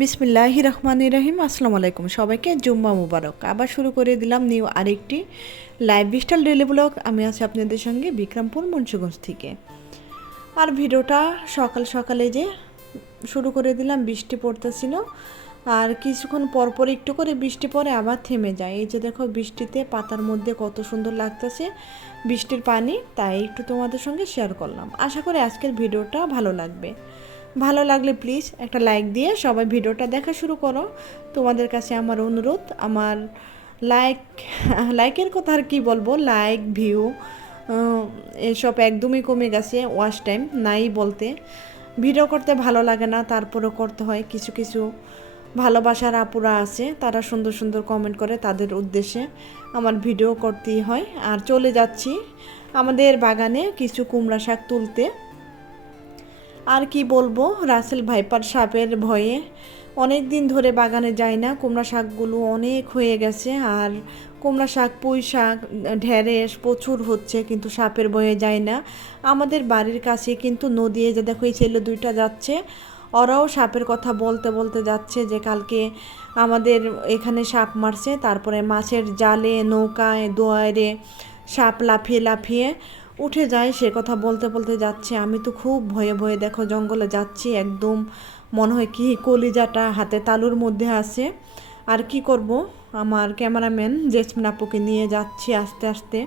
বিসমিল্লাহি রহমান রহিম, আসসালামু আলাইকুম সবাইকে। জুম্মা মুবারক। আবার শুরু করে দিলাম নিউ আরেকটি লাইভ বিস্টাল ডেলি ব্লগ। আমি আছি আপনাদের সঙ্গে বিক্রমপুর মুন্সিগঞ্জ থেকে। আর ভিডিওটা সকাল সকালে যে শুরু করে দিলাম, বৃষ্টি পড়তেছিল। আর কিছুক্ষণ পরপর একটু করে বৃষ্টি পরে আবার থেমে যায়। এই যে দেখো বৃষ্টিতে পাতার মধ্যে কত সুন্দর লাগতেছে বৃষ্টির পানি, তাই একটু তোমাদের সঙ্গে শেয়ার করলাম। আশা করি আজকের ভিডিওটা ভালো লাগবে। ভালো লাগলে প্লিজ একটা লাইক দিয়ে সবাই ভিডিওটা দেখা শুরু করো। তোমাদের কাছে আমার অনুরোধ, আমার লাইক লাইকের কথা আর কী বলব? লাইক ভিউ এসব একদমই কমে গেছে ওয়াশ টাইম নাই বলতে। ভিডিও করতে ভালো লাগে না, তারপরেও করতে হয়। কিছু কিছু ভালোবাসার আপুরা আছে, তারা সুন্দর সুন্দর কমেন্ট করে তাদের উদ্দেশ্যে আমার ভিডিও করতেই হয়। আর চলে যাচ্ছি আমাদের বাগানে কিছু কুমড়া শাক তুলতে। আর কি বলব, রাসেল ভাইপার সাপের ভয়ে। অনেক দিন ধরে বাগানে যাই না, কুমড়া শাকগুলো অনেক হয়ে গেছে, আর কুমড়া শাক, পুঁই শাক, ঢেঁড়স প্রচুর হচ্ছে, কিন্তু সাপের ভয়ে যায় না। আমাদের বাড়ির কাছে কিন্তু নদী যে দেখো, এই ছেলে দুইটা যাচ্ছে। ওরাও সাপের কথা বলতে বলতে যাচ্ছে যে কালকে আমাদের এখানে সাপ মারছে, তারপরে মাছের জালে, নৌকায়, দোয়ারে সাপ লাফিয়ে লাফিয়ে উঠে যায়, সে কথা বলতে বলতে যাচ্ছে। আমি তো খুব ভয়ে ভয়ে দেখো জঙ্গলে যাচ্ছি, একদম মনে হয় কি কলিজাটা হাতে তালুর মধ্যে আছে। আর কি করব? আমার ক্যামেরাম্যান জেসমিন আপুকে নিয়ে যাচ্ছি আস্তে আস্তে।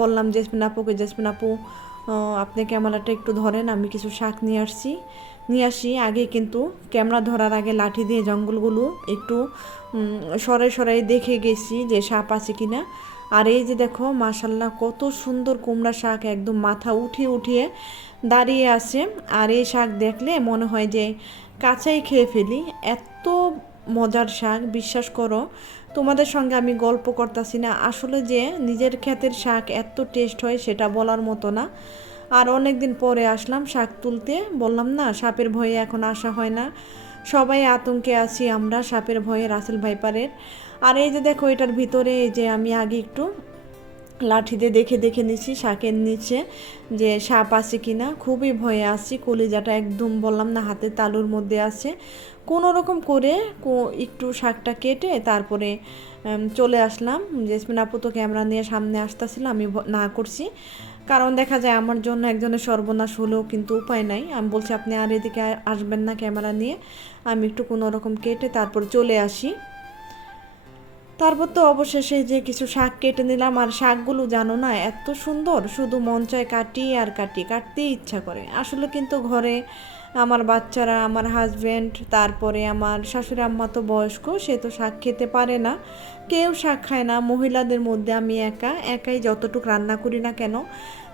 বললাম, জেসমিন আপুকে জেসমিন আপু আপনি ক্যামেরাটা একটু ধরেন, আমি কিছু শাক নিয়ে আসছি। নিয়ে আসি। আগে কিন্তু ক্যামেরা ধরার আগে লাঠি দিয়ে জঙ্গলগুলো একটু সরাই সরাই দেখে গেছি যে সাপ আছে কিনা। আর এই যে দেখো মাশাল্লাহ কত সুন্দর কুমড়া শাক একদম মাথা উঠিয়ে উঠিয়ে দাঁড়িয়ে আছে। আর এই শাক দেখলে মনে হয় যে কাঁচাই খেয়ে ফেলি। এত মজার শাক, বিশ্বাস করো। তোমাদের সঙ্গে আমি গল্প করতেছি না। আসলে যে নিজের ক্ষেতের শাক এত টেস্ট হয় সেটা বলার মতো না। আর অনেক দিন পরে আসলাম শাক তুলতে। বললাম, না, সাপের ভয়ে এখন আসা হয় না। সবাই আতঙ্কে আছি আমরা, সাপের ভয়ে রাসেল ভাইপারের। আর এই যে দেখো, এটার ভিতরে এই যে আমি আগে একটু লাঠিতে দেখে দেখে নিচ্ছি, শাকের নিচে যে সাপ আছে কি না খুবই ভয়ে আসছি কলিজাটা একদম বললাম না, হাতে তালুর মধ্যে আছে। কোনো রকম করে একটু শাকটা কেটে তারপরে চলে আসলাম। জেসমিন আপু তো ক্যামেরা নিয়ে সামনে আসতেছিল, আমি না করছি। কারণ দেখা যায় আমার জন্য একজনের সর্বনাশ হলেও কিন্তু উপায় নাই। আমি বলছি, আপনি আর এদিকে আসবেন না ক্যামেরা নিয়ে। আমি একটু কোনো রকম কেটে তারপর চলে আসি। তারপর তো অবশেষে যে কিছু শাক কেটে নিলাম, আর শাকগুলো জানো না, এত সুন্দর। শুধু মন চায় কাটি আর কাটি, কাটতেই ইচ্ছা করে। আসলে কিন্তু ঘরে আমার বাচ্চারা, আমার হাজব্যান্ড তারপরে আমার শাশুড়ি আম্মা তো বয়স্ক, সে তো শাক খেতে পারে না। কেউ শাক খায় না। মহিলাদের মধ্যে আমি একা, একাই যতটুকু রান্না করি না কেন,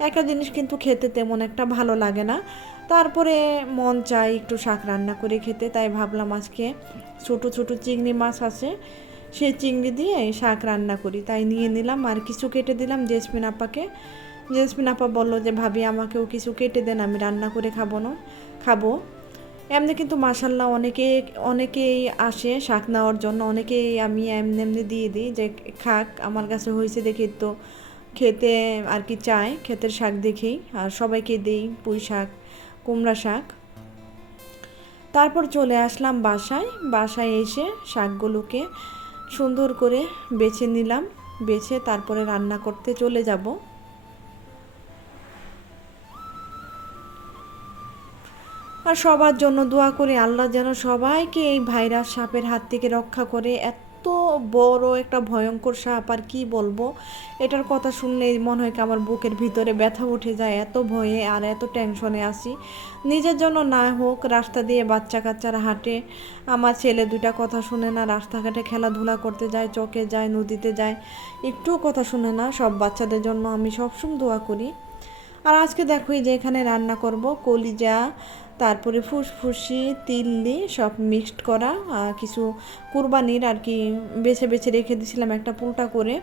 একা জিনিস কিন্তু খেতে তেমন একটা ভালো লাগে না। তারপরে মন চাই একটু শাক রান্না করে খেতে, তাই ভাবলাম আজকে ছোটো ছোটো চিংড়ি মাছ আছে। সেই চিংড়ি দিয়ে শাক রান্না করি, তাই নিয়ে নিলাম আর কিছু কেটে দিলাম জেসমিন আপাকে। জেসমিন আপা বলল যে, ভাবি, আমাকেও কিছু কেটে দেন, আমি রান্না করে খাব না, খাব। এমনি কিন্তু মাসাল্লাহ অনেকে, অনেকেই আসে শাক নেওয়ার জন্য, অনেকেই আমি এমনি এমনি দিয়ে দিই যে, খাক, আমার কাছে হয়েছে দেখে তো, খেতে আর কি চায় ক্ষেতের শাক দেখেই আর সবাইকে দিই পুঁই শাক, কুমড়া শাক। তারপর চলে আসলাম বাসায় বাসায় এসে শাকগুলোকে সুন্দর করে বেছে নিলাম, বেছে তারপরে রান্না করতে চলে যাব। আর সবার জন্য দোয়া করে, আল্লাহ যেন সবাইকে এই ভাইরাস সাপের হাত থেকে রক্ষা করে এত বড় একটা ভয়ঙ্কর সাপ, আর কি বলব? এটার কথা শুনলে মনে হয় কি আমার বুকের ভিতরে ব্যথা উঠে যায়, এত ভয়ে আর এত টেনশনে আসি নিজের জন্য না হোক, রাস্তা দিয়ে বাচ্চা কাচ্চারা হাঁটে, আমার ছেলে দুইটা কথা শুনে না, রাস্তাঘাটে খেলাধুলা করতে যায়, চকে যায়, নদীতে যায়, একটুও কথা শুনে না, সব বাচ্চাদের জন্য আমি সবসময় দোয়া করি। আর আজকে দেখো যে এখানে রান্না করব, কলিজা তারপরে ফুসফুসি, তিল্লি সব মিক্সড করা কিছু কুরবানির আর কি বেছে বেছে রেখে দিয়েছিলাম একটা পুলটা করে।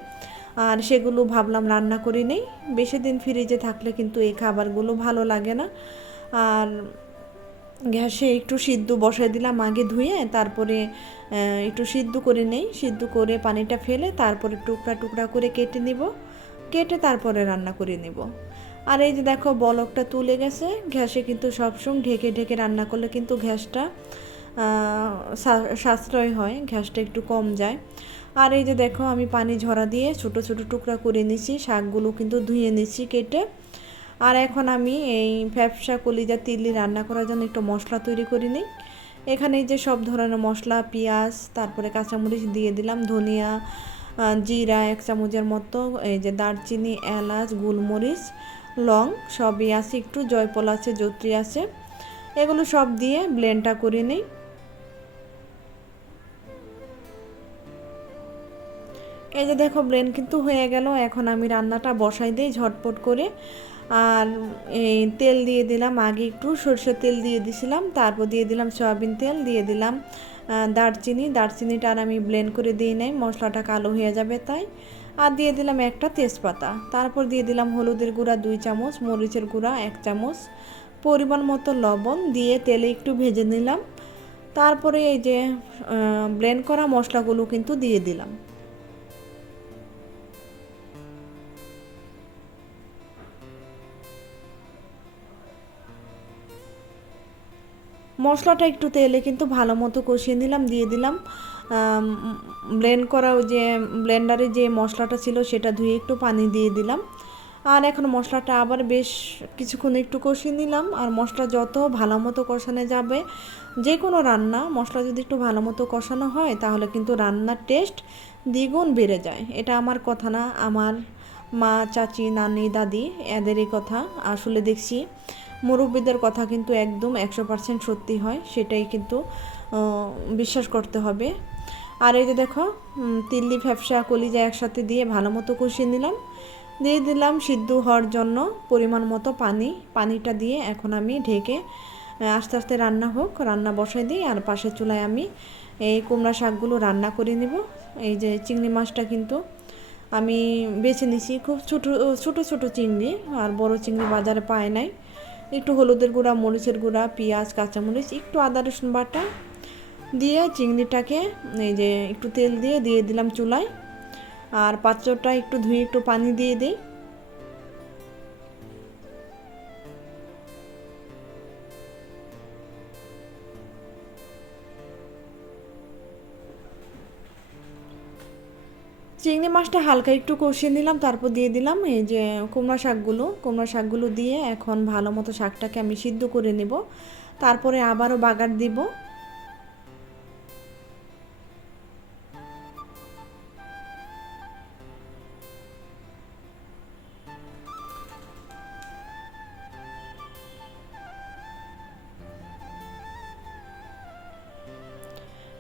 আর সেগুলো ভাবলাম রান্না করে নেই। বেশি দিন ফ্রিজে থাকলে কিন্তু এই খাবারগুলো ভালো লাগে না। আর গ্যাসে একটু সিদ্ধ বসাই দিলাম আগে ধুয়ে, তারপরে একটু সিদ্ধ করে নেই। সিদ্ধ করে পানিটা ফেলে তারপরে টুকরা টুকরা করে কেটে নিব। কেটে তারপরে রান্না করে নেব। আর এই যে দেখো বলকটা তুলে গেছে, গ্যাসে কিন্তু সবসময় ঢেকে ঢেকে রান্না করলে কিন্তু গ্যাসটা সাশ্রয় হয়, গ্যাসটা একটু কম যায়। আর এই যে দেখো আমি পানি ঝরা দিয়ে ছোট ছোট টুকরা করে নিছি শাকগুলো কিন্তু ধুয়ে নিচ্ছি কেটে। আর এখন আমি এই ফ্যাপসা কলিজা তিল্লি রান্না করার জন্য একটু মশলা তৈরি করে নিই। এখানে যে সব ধরনের মশলা, পেঁয়াজ, তারপরে কাঁচামরিচ দিয়ে দিলাম, ধনিয়া জিরা এক চামচের মতো, এই যে দারচিনি, এলাচ, গোলমরিচ লং, সবই আছে একটু, জয়পল আছে, জত্রি আছে। এগুলো সব দিয়ে ব্লেন্ডটা করে নিই। এই যে দেখো ব্লেন্ড কিন্তু হয়ে গেল। এখন আমি রান্নাটা বসাই দিই ঝটপট করে। আর এই তেল দিয়ে দিলাম, আগে একটু সরষের তেল দিয়ে দিছিলাম, তারপর দিয়ে দিলাম সয়াবিন তেল, দিয়ে দিলাম দারচিনি। দারচিনিটা আর আমি ব্লেন্ড করে দিই নাই, মশলাটা কালো হয়ে যাবে তাই। আর দিয়ে দিলাম একটা তেজপাতা। তারপর দিয়ে দিলাম হলুদের গুঁড়া দুই চামচ, মরিচের গুঁড়া এক চামচ, পরিমাণ মতো লবণ দিয়ে তেলে একটু ভেজে নিলাম। তারপরে এই যে ব্লেন্ড করা মশলাগুলো কিন্তু দিয়ে দিলাম। মশলাটা একটু তেলে কিন্তু ভালো মতো কষিয়ে নিলাম, দিয়ে দিলাম। ব্লেন্ড করা যে ব্লেন্ডারে যে মশলাটা ছিল সেটা ধুয়ে একটু পানি দিয়ে দিলাম। আর এখন মশলাটা আবার বেশ কিছুক্ষণ একটু কষিয়ে নিলাম। আর মশলা যত ভালো মতো কষানো যাবে যে কোনো রান্না, মশলা যদি একটু ভালো মতো কষানো হয়, তাহলে কিন্তু রান্নার টেস্ট দ্বিগুণ বেড়ে যায়। এটা আমার কথা না, আমার মা, চাচি, নানি, দাদি এদেরই কথা। আসলে দেখছি মুরব্বীদের কথা কিন্তু একদম একশো পার্সেন্ট সত্যি হয়, সেটাই কিন্তু বিশ্বাস করতে হবে। আর এই যে দেখো তিল্লি, ফ্যাপসা, কলিজা একসাথে দিয়ে ভালো মতো কষিয়ে নিলাম। দিয়ে দিলাম সিদ্ধ হওয়ার জন্য পরিমাণ মতো পানি। পানিটা দিয়ে এখন আমি ঢেকে আস্তে আস্তে রান্না হোক, রান্না বসাই দিই। আর পাশের চুলায় আমি এই কুমড়া শাকগুলো রান্না করে নিব। এই যে চিংড়ি মাছটা কিন্তু আমি বেছে নিছি। খুব ছোটো ছোটো ছোটো চিংড়ি, আর বড় চিংড়ি বাজারে পায় নাই। একটু হলুদের গুঁড়া, মরিচের গুঁড়া, পেঁয়াজ, কাঁচামরিচ, একটু আদা, রসুন বাটা দিয়ে চিংড়িটাকে এই যে একটু তেল দিয়ে দিয়ে দিলাম চুলায়। আর পাত্রটা একটু ধুয়ে একটু পানি দিয়ে দিই। চিংড়ি মাছটা হালকা একটু কষিয়ে নিলাম, তারপর দিয়ে দিলাম এই যে কুমড়া শাকগুলো। কুমড়া শাকগুলো দিয়ে এখন ভালো মতো শাকটাকে আমি সিদ্ধ করে নেব। তারপরে আবারও বাগার দিব।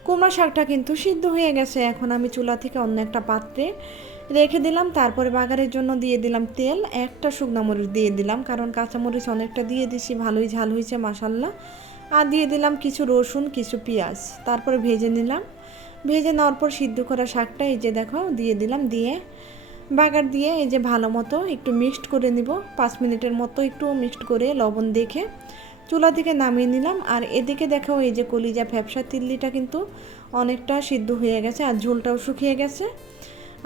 কুমড়া শাকটা কিন্তু সিদ্ধ হয়ে গেছে। এখন আমি চুলা থেকে অন্য একটা পাত্রে রেখে দিলাম। তারপরে বাগারের জন্য দিয়ে দিলাম তেল। একটা শুকনো মরিচ দিয়ে দিলাম, কারণ কাঁচামরিচ অনেকটা দিয়ে দিছি, ভালোই ঝাল হয়েছে মাসাল্লা আর দিয়ে দিলাম কিছু রসুন, কিছু পেঁয়াজ। তারপরে ভেজে নিলাম। ভেজে নেওয়ার পর সিদ্ধ করা শাকটা এই যে দেখো, দিয়ে দিলাম। দিয়ে বাগার দিয়ে এই যে ভালো মতো একটু মিক্সড করে নিব। পাঁচ মিনিটের মতো একটু মিক্সড করে লবণ দেখে চুলা থেকে নামিয়ে নিলাম। আর এদিকে দেখো এই যে কলিজা ফ্যাপসা তিল্লিটা কিন্তু অনেকটা সিদ্ধ হয়ে গেছে আর ঝোলটাও শুকিয়ে গেছে।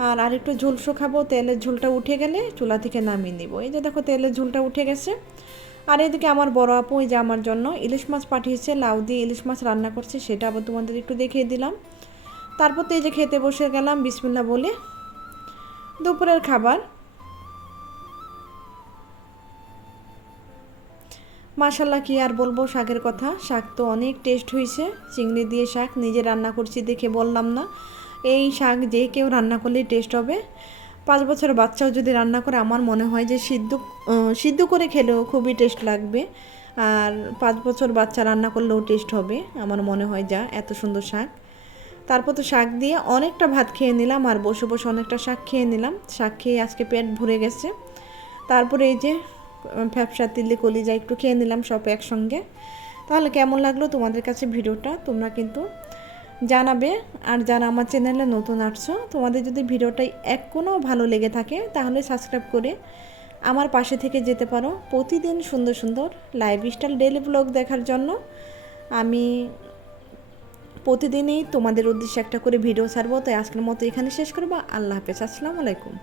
আর আরেকটু ঝোল শুকাবো, তেলের ঝোলটা উঠে গেলে চুলা থেকে নামিয়ে নিব। এই যে দেখো তেলের ঝোলটা উঠে গেছে। আর এদিকে আমার বড় আপু, এই যে আমার জন্য ইলিশ মাছ পাঠিয়েছে, লাউ দিয়ে ইলিশ মাছ রান্না করছে, সেটা আবার তোমাদের একটু দেখিয়ে দিলাম। তারপর তো এই যে খেতে বসে গেলাম বিসমিল্লা বলে। দুপুরের খাবার। মাশাল্লাহ কি আর বলব, শাকের কথা। শাক তো অনেক টেস্ট হয়েছে চিংড়ি দিয়ে শাক নিজে রান্না করছি দেখে বললাম না। এই শাক যে কেউ রান্না করলেই টেস্ট হবে। পাঁচ বছরের বাচ্চাও যদি রান্না করে, আমার মনে হয় যে সিদ্ধ সিদ্ধ করে খেলেও খুবই টেস্ট লাগবে। আর পাঁচ বছর বাচ্চা রান্না করলেও টেস্ট হবে, আমার মনে হয় যা, এত সুন্দর শাক। তারপর তো শাক দিয়ে অনেকটা ভাত খেয়ে নিলাম আর বসে বসে অনেকটা শাক খেয়ে নিলাম। শাক খেয়ে আজকে পেট ভরে গেছে। তারপরে এই যে ফ্যাপসা, তিল্লি কলিজা একটু খেয়ে নিলাম সব একসঙ্গে। তাহলে কেমন লাগল তোমাদের কাছে ভিডিওটা? তোমরা কিন্তু জানাবে। আর যারা আমার চ্যানেলে নতুন আসছো, তোমাদের যদি ভিডিওটা এক কোনো ভালো লেগে থাকে, তাহলে সাবস্ক্রাইব করে আমার পাশে থেকে যেতে পারো। প্রতিদিন সুন্দর সুন্দর লাইফ স্টাইল ডেলি ব্লগ দেখার জন্য। আমি প্রতিদিনই তোমাদের উদ্দেশ্যে একটা করে ভিডিও ছাড়বো। তাই আজকের মতো এখানে শেষ করব। আল্লাহ হাফেজ। আসসালামু আলাইকুম।